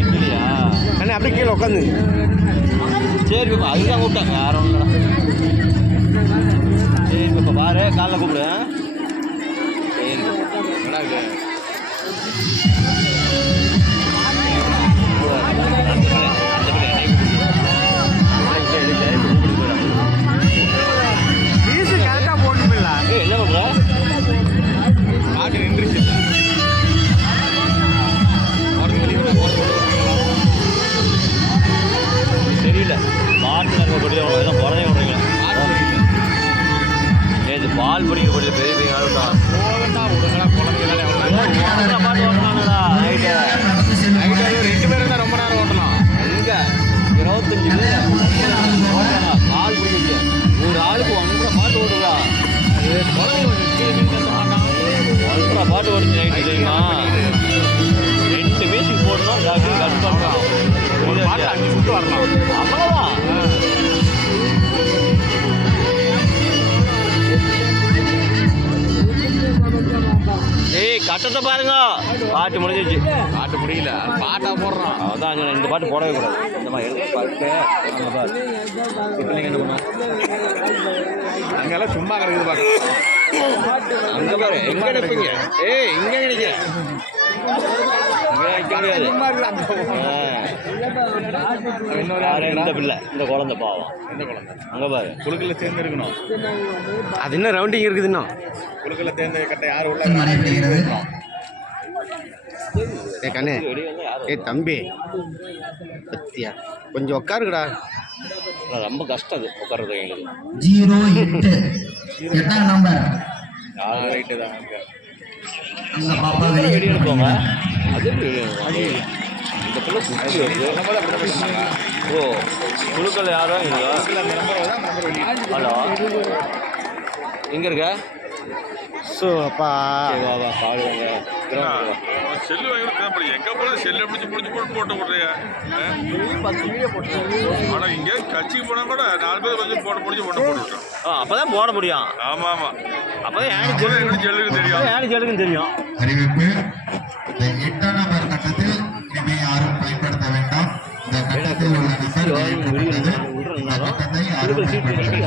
வைக்கலையா அண்ணே அப்படியே கீழே உட்காந்து. சரி பாப்பா அதுதான் கூப்பிட்டாங்க யாரும் இல்லைடா. சரி பாப்பா பாரு காலைல கூப்பிடு. சரி நல்லா இருக்கு. ஃபீஸு கரெக்டாக போட்டுங்களா? என்ன பண்ணுற காட்டு நின்றுச்சு தெரியல. பாட்டு நடக்கக்கூடிய எல்லாம் குறைய விடுறீங்க. இது பால் பிடிக்கக்கூடிய பெரிய பெரிய ஆளுடா. பாட்டு ஓட்டலாம்டா நைட்டு. நைட்டு 2 பேரும் தான் ரொம்ப நேரம் ஓட்டலாம். எங்க 25 பேர் ஓட்டலாம். பால் பிடிக்குது ஒரு ஆளுக்கு 1 பாட்டு ஓடுறா. ஒன்றரை பாட்டு ஓடுச்சு நைட்டு தெரியுமா? 2 மியூசிக் போடணும். டாக்டர் கட் பண்ணலாம். 5 சுட்டு வரலாம். அவ்வளோதான். ஏய் கட்டத்தை பாருங்க. பாட்டு முடிஞ்சிச்சு. பாட்டு முடியல. பாட்டா போடுறோம். அதான் இந்த பாட்டு போடவே கூடாது. இந்த மாதிரி எழுத பாட்டு அங்கே பாரு. இப்போ நீங்கள் என்ன பண்ணோம்? அங்கெல்லாம் சும்மா கிடக்குது பாட்டு. அங்கே பாரு எங்கே நிற்பீங்க? ஏய் இங்கே நினைக்க இந்த பிள்ளை இந்த குழந்தை பாவம். எந்த குழந்தை? அங்கே பாரு குழுக்கில் சேர்ந்து இருக்கணும். அது என்ன ரவுண்டிங் இருக்குது இன்னும்? குழுக்கில் சேர்ந்து கட்ட யார் உள்ள? ஏ கண்ணே, ஏ தம்பி பத்தியா கொஞ்சம் உட்காருங்கடா. ரொம்ப கஷ்டம் அது உட்கார்றது எங்களுக்கு. 08 8ஆம் நம்பர் ரைட்டு தான். அந்த பாப்பா வெளியே எடுப்போங்க. அது வெளியே இந்த பிள்ளை சுற்றி வருது. ஓ குழுக்கள் யாரும் இல்லையா? ஹலோ எங்கே இருக்க? ஸோ அப்பா வா வா பாடுவாங்க. செல்லு வாங்கி எங்கே போல செல்லை பிடிச்சி போட்டு விட்றியா? 10 வீடியோ போட்டு. ஆனால் இங்கே கட்சிக்கு போனால் கூட 4 பேர் வந்து போட்டு விட்டோம். அப்போ தான் போட முடியும். ஆமாம் ஆமாம். அப்போ தான் எனக்கு செல்லுக்கு தெரியும். எனக்கு ஜெல்லுக்குன்னு தெரியும். அறிவிப்பு. இந்த 8ஆம் நம்பர் கட்டத்தில் இனிமே யாரும் பயன்படுத்த வேண்டாம். இந்த கட்டத்தில் உள்ள நம்பர் பயன்படுத்தது. இந்த கட்டத்தை யாரும் பயன்படுத்த